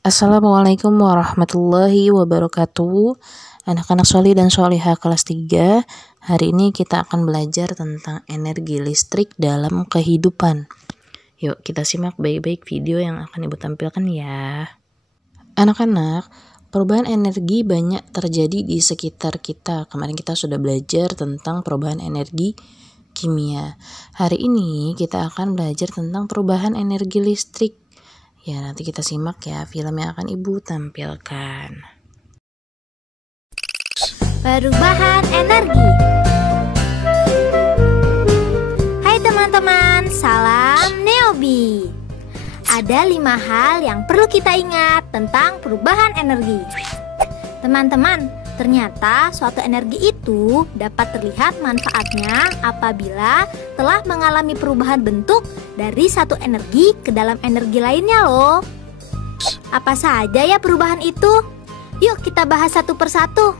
Assalamualaikum warahmatullahi wabarakatuh. Anak-anak sholih dan sholihah kelas 3. Hari ini kita akan belajar tentang energi listrik dalam kehidupan. Yuk kita simak baik-baik video yang akan Ibu tampilkan ya. Anak-anak, perubahan energi banyak terjadi di sekitar kita. Kemarin kita sudah belajar tentang perubahan energi kimia. Hari ini kita akan belajar tentang perubahan energi listrik. Ya, nanti kita simak ya film yang akan Ibu tampilkan. Perubahan energi. Hai teman-teman, salam Neobi. Ada 5 hal yang perlu kita ingat tentang perubahan energi. Teman-teman, ternyata suatu energi itu dapat terlihat manfaatnya apabila telah mengalami perubahan bentuk dari satu energi ke dalam energi lainnya loh. Apa saja ya perubahan itu? Yuk kita bahas satu persatu.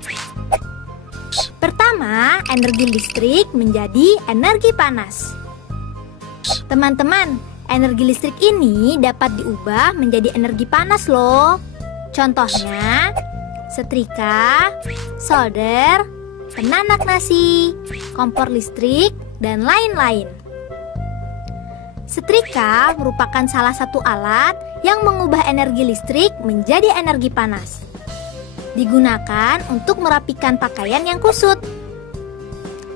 Pertama, energi listrik menjadi energi panas. Teman-teman, energi listrik ini dapat diubah menjadi energi panas loh. Contohnya, setrika, solder, penanak nasi, kompor listrik, dan lain-lain. Setrika merupakan salah satu alat yang mengubah energi listrik menjadi energi panas. Digunakan untuk merapikan pakaian yang kusut.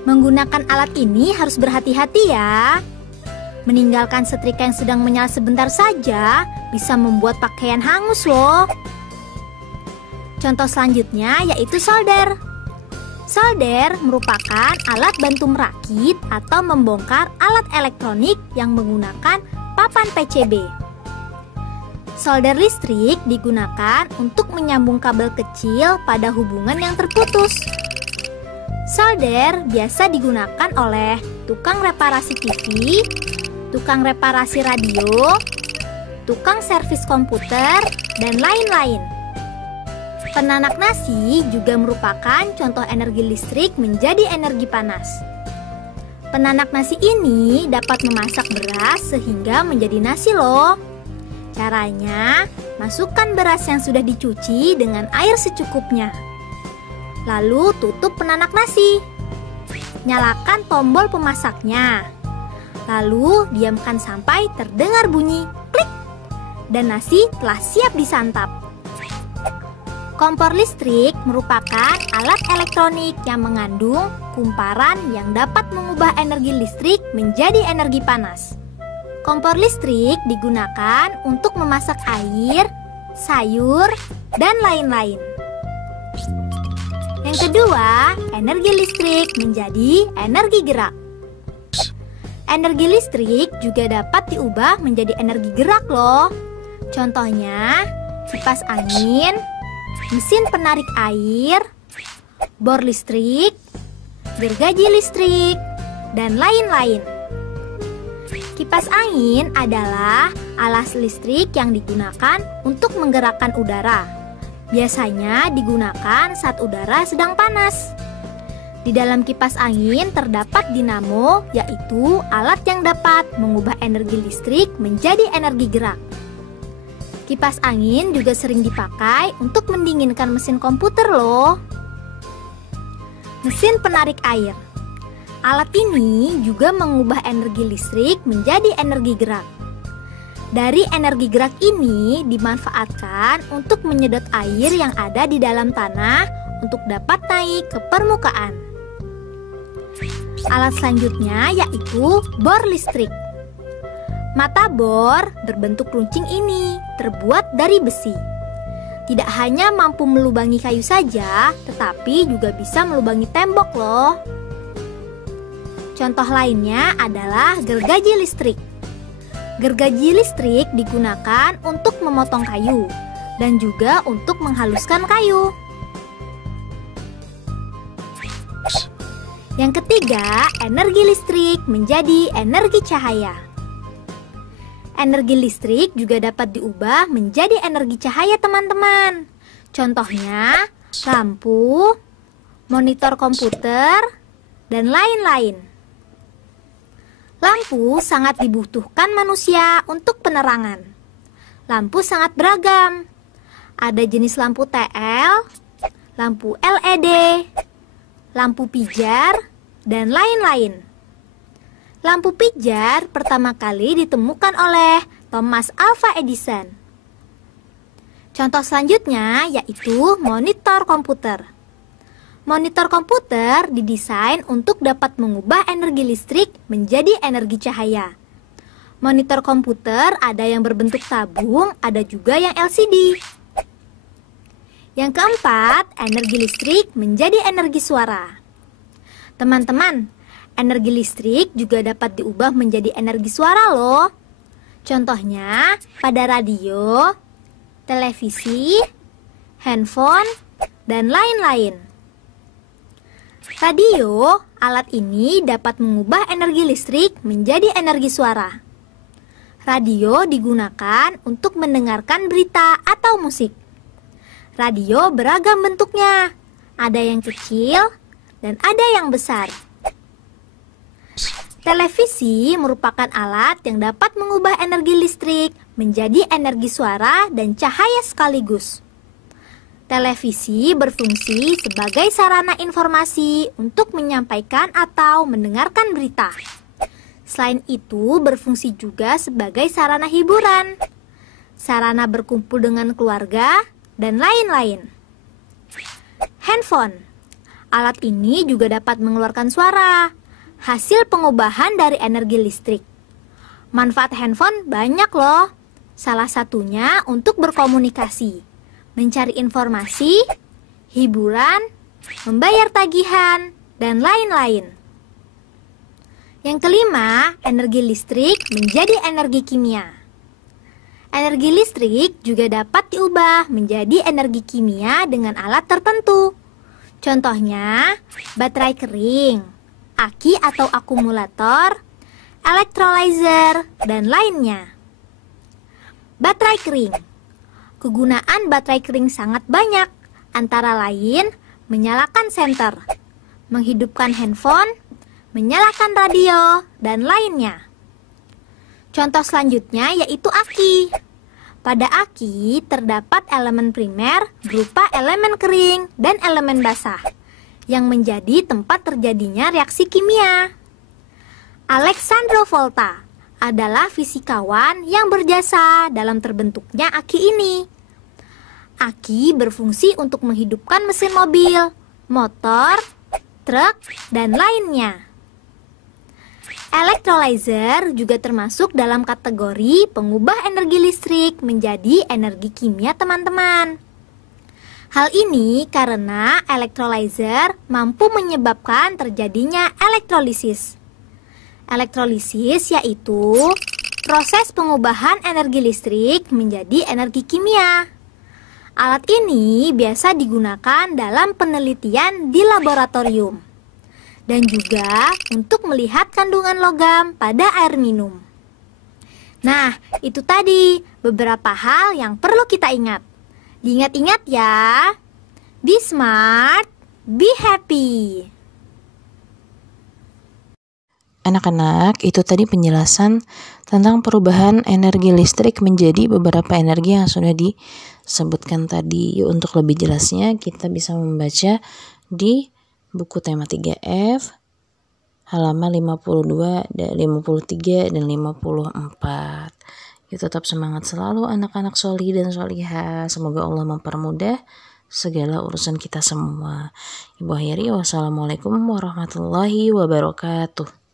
Menggunakan alat ini harus berhati-hati ya. Meninggalkan setrika yang sedang menyala sebentar saja bisa membuat pakaian hangus loh. Contoh selanjutnya yaitu solder. Solder merupakan alat bantu merakit atau membongkar alat elektronik yang menggunakan papan PCB. Solder listrik digunakan untuk menyambung kabel kecil pada hubungan yang terputus. Solder biasa digunakan oleh tukang reparasi TV, tukang reparasi radio, tukang servis komputer, dan lain-lain. Penanak nasi juga merupakan contoh energi listrik menjadi energi panas. Penanak nasi ini dapat memasak beras sehingga menjadi nasi loh. Caranya, masukkan beras yang sudah dicuci dengan air secukupnya. Lalu tutup penanak nasi. Nyalakan tombol pemasaknya. Lalu diamkan sampai terdengar bunyi klik. Dan nasi telah siap disantap. Kompor listrik merupakan alat elektronik yang mengandung kumparan yang dapat mengubah energi listrik menjadi energi panas. Kompor listrik digunakan untuk memasak air, sayur, dan lain-lain. Yang kedua, energi listrik menjadi energi gerak. Energi listrik juga dapat diubah menjadi energi gerak loh. Contohnya, kipas angin, mesin penarik air, bor listrik, gergaji listrik, dan lain-lain. Kipas angin adalah alas listrik yang digunakan untuk menggerakkan udara. Biasanya digunakan saat udara sedang panas. Di dalam kipas angin terdapat dinamo, yaitu alat yang dapat mengubah energi listrik menjadi energi gerak. Kipas angin juga sering dipakai untuk mendinginkan mesin komputer loh. Mesin penarik air. Alat ini juga mengubah energi listrik menjadi energi gerak. Dari energi gerak ini dimanfaatkan untuk menyedot air yang ada di dalam tanah untuk dapat naik ke permukaan. Alat selanjutnya yaitu bor listrik. Mata bor berbentuk runcing ini terbuat dari besi. Tidak hanya mampu melubangi kayu saja, tetapi juga bisa melubangi tembok loh. Contoh lainnya adalah gergaji listrik. Gergaji listrik digunakan untuk memotong kayu dan juga untuk menghaluskan kayu. Yang ketiga, energi listrik menjadi energi cahaya. Energi listrik juga dapat diubah menjadi energi cahaya teman-teman. Contohnya, lampu, monitor komputer, dan lain-lain. Lampu sangat dibutuhkan manusia untuk penerangan. Lampu sangat beragam. Ada jenis lampu TL, lampu LED, lampu pijar, dan lain-lain. Lampu pijar pertama kali ditemukan oleh Thomas Alva Edison. Contoh selanjutnya yaitu monitor komputer. Monitor komputer didesain untuk dapat mengubah energi listrik menjadi energi cahaya. Monitor komputer ada yang berbentuk tabung, ada juga yang LCD. Yang keempat, energi listrik menjadi energi suara. Teman-teman, energi listrik juga dapat diubah menjadi energi suara loh. Contohnya pada radio, televisi, handphone, dan lain-lain. Radio, alat ini dapat mengubah energi listrik menjadi energi suara. Radio digunakan untuk mendengarkan berita atau musik. Radio beragam bentuknya, ada yang kecil dan ada yang besar. Televisi merupakan alat yang dapat mengubah energi listrik menjadi energi suara dan cahaya sekaligus. Televisi berfungsi sebagai sarana informasi untuk menyampaikan atau mendengarkan berita. Selain itu, berfungsi juga sebagai sarana hiburan, sarana berkumpul dengan keluarga, dan lain-lain. Handphone. Alat ini juga dapat mengeluarkan suara, hasil pengubahan dari energi listrik. Manfaat handphone banyak loh. Salah satunya untuk berkomunikasi, mencari informasi, hiburan, membayar tagihan, dan lain-lain. Yang kelima, energi listrik menjadi energi kimia. Energi listrik juga dapat diubah menjadi energi kimia dengan alat tertentu. Contohnya, baterai kering, aki atau akumulator, electrolyzer, dan lainnya. Baterai kering. Kegunaan baterai kering sangat banyak, antara lain menyalakan senter, menghidupkan handphone, menyalakan radio, dan lainnya. Contoh selanjutnya yaitu aki. Pada aki terdapat elemen primer berupa elemen kering dan elemen basah, yang menjadi tempat terjadinya reaksi kimia. Alessandro Volta adalah fisikawan yang berjasa dalam terbentuknya aki ini. Aki berfungsi untuk menghidupkan mesin mobil, motor, truk, dan lainnya. Electrolyzer juga termasuk dalam kategori pengubah energi listrik menjadi energi kimia, teman-teman. Hal ini karena electrolyzer mampu menyebabkan terjadinya elektrolisis. Elektrolisis yaitu proses pengubahan energi listrik menjadi energi kimia. Alat ini biasa digunakan dalam penelitian di laboratorium dan juga untuk melihat kandungan logam pada air minum. Nah, itu tadi beberapa hal yang perlu kita ingat. Diingat-ingat ya. Be smart, be happy. Anak-anak, itu tadi penjelasan tentang perubahan energi listrik menjadi beberapa energi yang sudah disebutkan tadi. Untuk lebih jelasnya, kita bisa membaca di buku tema 3F, halaman 52, 53, dan 54. Tetap semangat selalu anak-anak sholih dan sholihah. Semoga Allah mempermudah segala urusan kita semua. Ibu akhiri, wassalamualaikum warahmatullahi wabarakatuh.